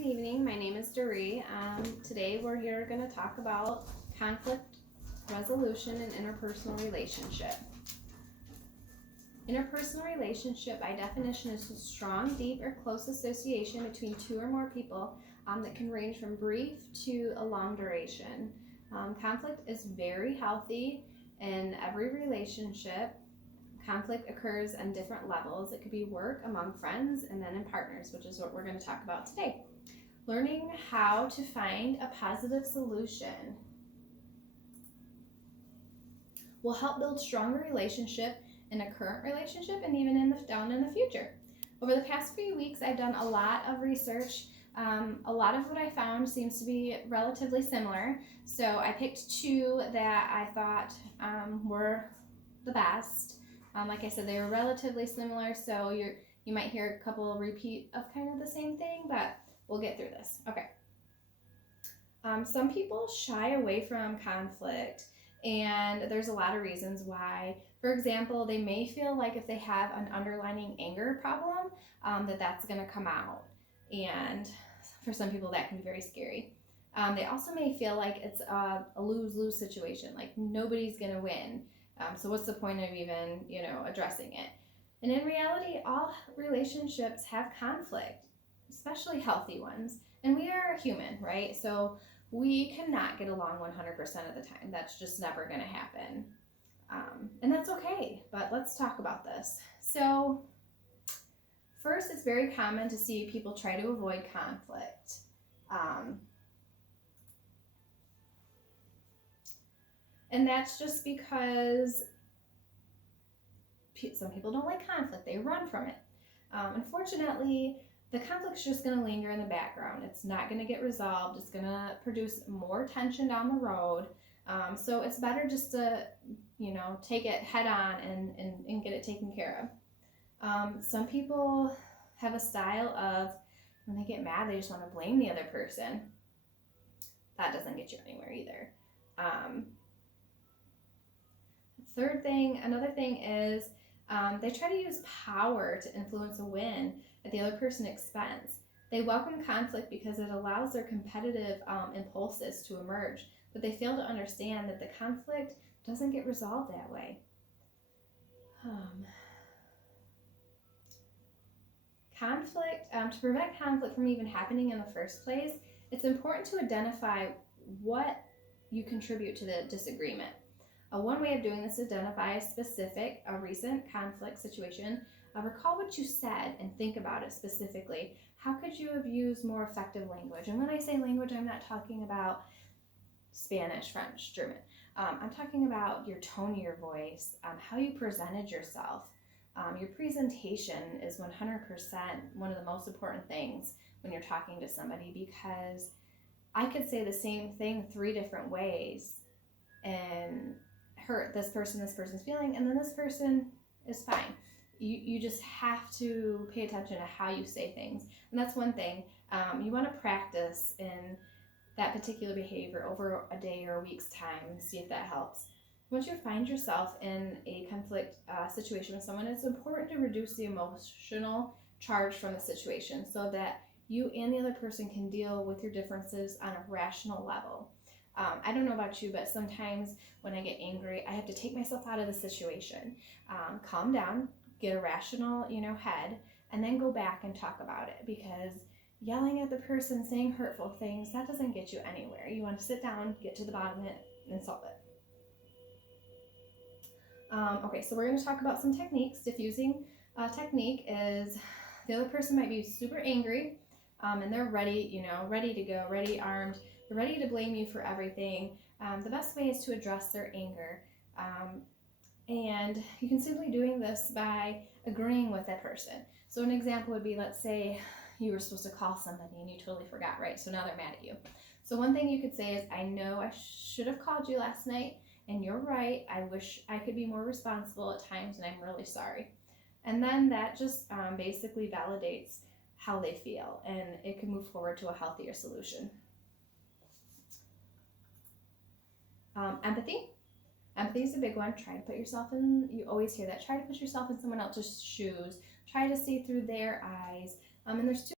Good evening. My name is Doree. Today we're here going to talk about conflict resolution and interpersonal relationship. Interpersonal relationship, by definition, is a strong, deep, or close association between two or more people that can range from brief to a long duration. Conflict is very healthy in every relationship. Conflict occurs on different levels. It could be work, among friends, and then in partners, which is what we're going to talk about today. Learning how to find a positive solution will help build stronger relationship in a current relationship and even down in the future. Over the past few weeks, I've done a lot of research. A lot of what I found seems to be relatively similar. So I picked two that I thought were the best. Like I said, they were relatively similar, so you might hear a couple repeat of kind of the same thing, but we'll get through this. Okay. Some people shy away from conflict, and there's a lot of reasons why. For example, they may feel like if they have an underlying anger problem, that's going to come out. And for some people, that can be very scary. They also may feel like it's a lose-lose situation, like nobody's going to win. So what's the point of even, addressing it? And in reality, all relationships have conflict, especially healthy ones. And we are human, right? So we cannot get along 100% of the time. That's just never going to happen. And that's okay, but let's talk about this. So first, it's very common to see people try to avoid conflict. And that's just because some people don't like conflict. They run from it. Unfortunately, the conflict's just going to linger in the background. It's not going to get resolved. It's going to produce more tension down the road. So it's better just to, take it head on and get it taken care of. Some people have a style of, when they get mad, they just want to blame the other person. That doesn't get you anywhere either. Another thing is they try to use power to influence a win at the other person's expense. They welcome conflict because it allows their competitive impulses to emerge, but they fail to understand that the conflict doesn't get resolved that way. To prevent conflict from even happening in the first place, it's important to identify what you contribute to the disagreement. One way of doing this is identify a recent conflict situation. Recall what you said and think about it specifically. How could you have used more effective language? And when I say language, I'm not talking about Spanish, French, German. I'm talking about your tone of your voice, how you presented yourself. Your presentation is 100% one of the most important things when you're talking to somebody, because I could say the same thing 3 different ways and hurt this person's feeling, and then this person is fine. You just have to pay attention to how you say things. And that's one thing. You want to practice in that particular behavior over a day or a week's time and see if that helps. Once you find yourself in a conflict situation with someone, it's important to reduce the emotional charge from the situation so that you and the other person can deal with your differences on a rational level. I don't know about you, but sometimes when I get angry, I have to take myself out of the situation, calm down, get a rational, head, and then go back and talk about it, because yelling at the person, saying hurtful things, that doesn't get you anywhere. You want to sit down, get to the bottom of it, and solve it. Okay, so we're going to talk about some techniques. Diffusing technique is the other person might be super angry, and they're ready, ready to go, ready armed. They're ready to blame you for everything. The best way is to address their anger. And you can simply doing this by agreeing with that person. So an example would be, let's say you were supposed to call somebody and you totally forgot, right? So now they're mad at you. So one thing you could say is, I know I should have called you last night, and you're right. I wish I could be more responsible at times, and I'm really sorry. And then that just basically validates how they feel, and it can move forward to a healthier solution. Empathy. Empathy is a big one. Try to put yourself in, you always hear that, try to put yourself in someone else's shoes. Try to see through their eyes. And there's two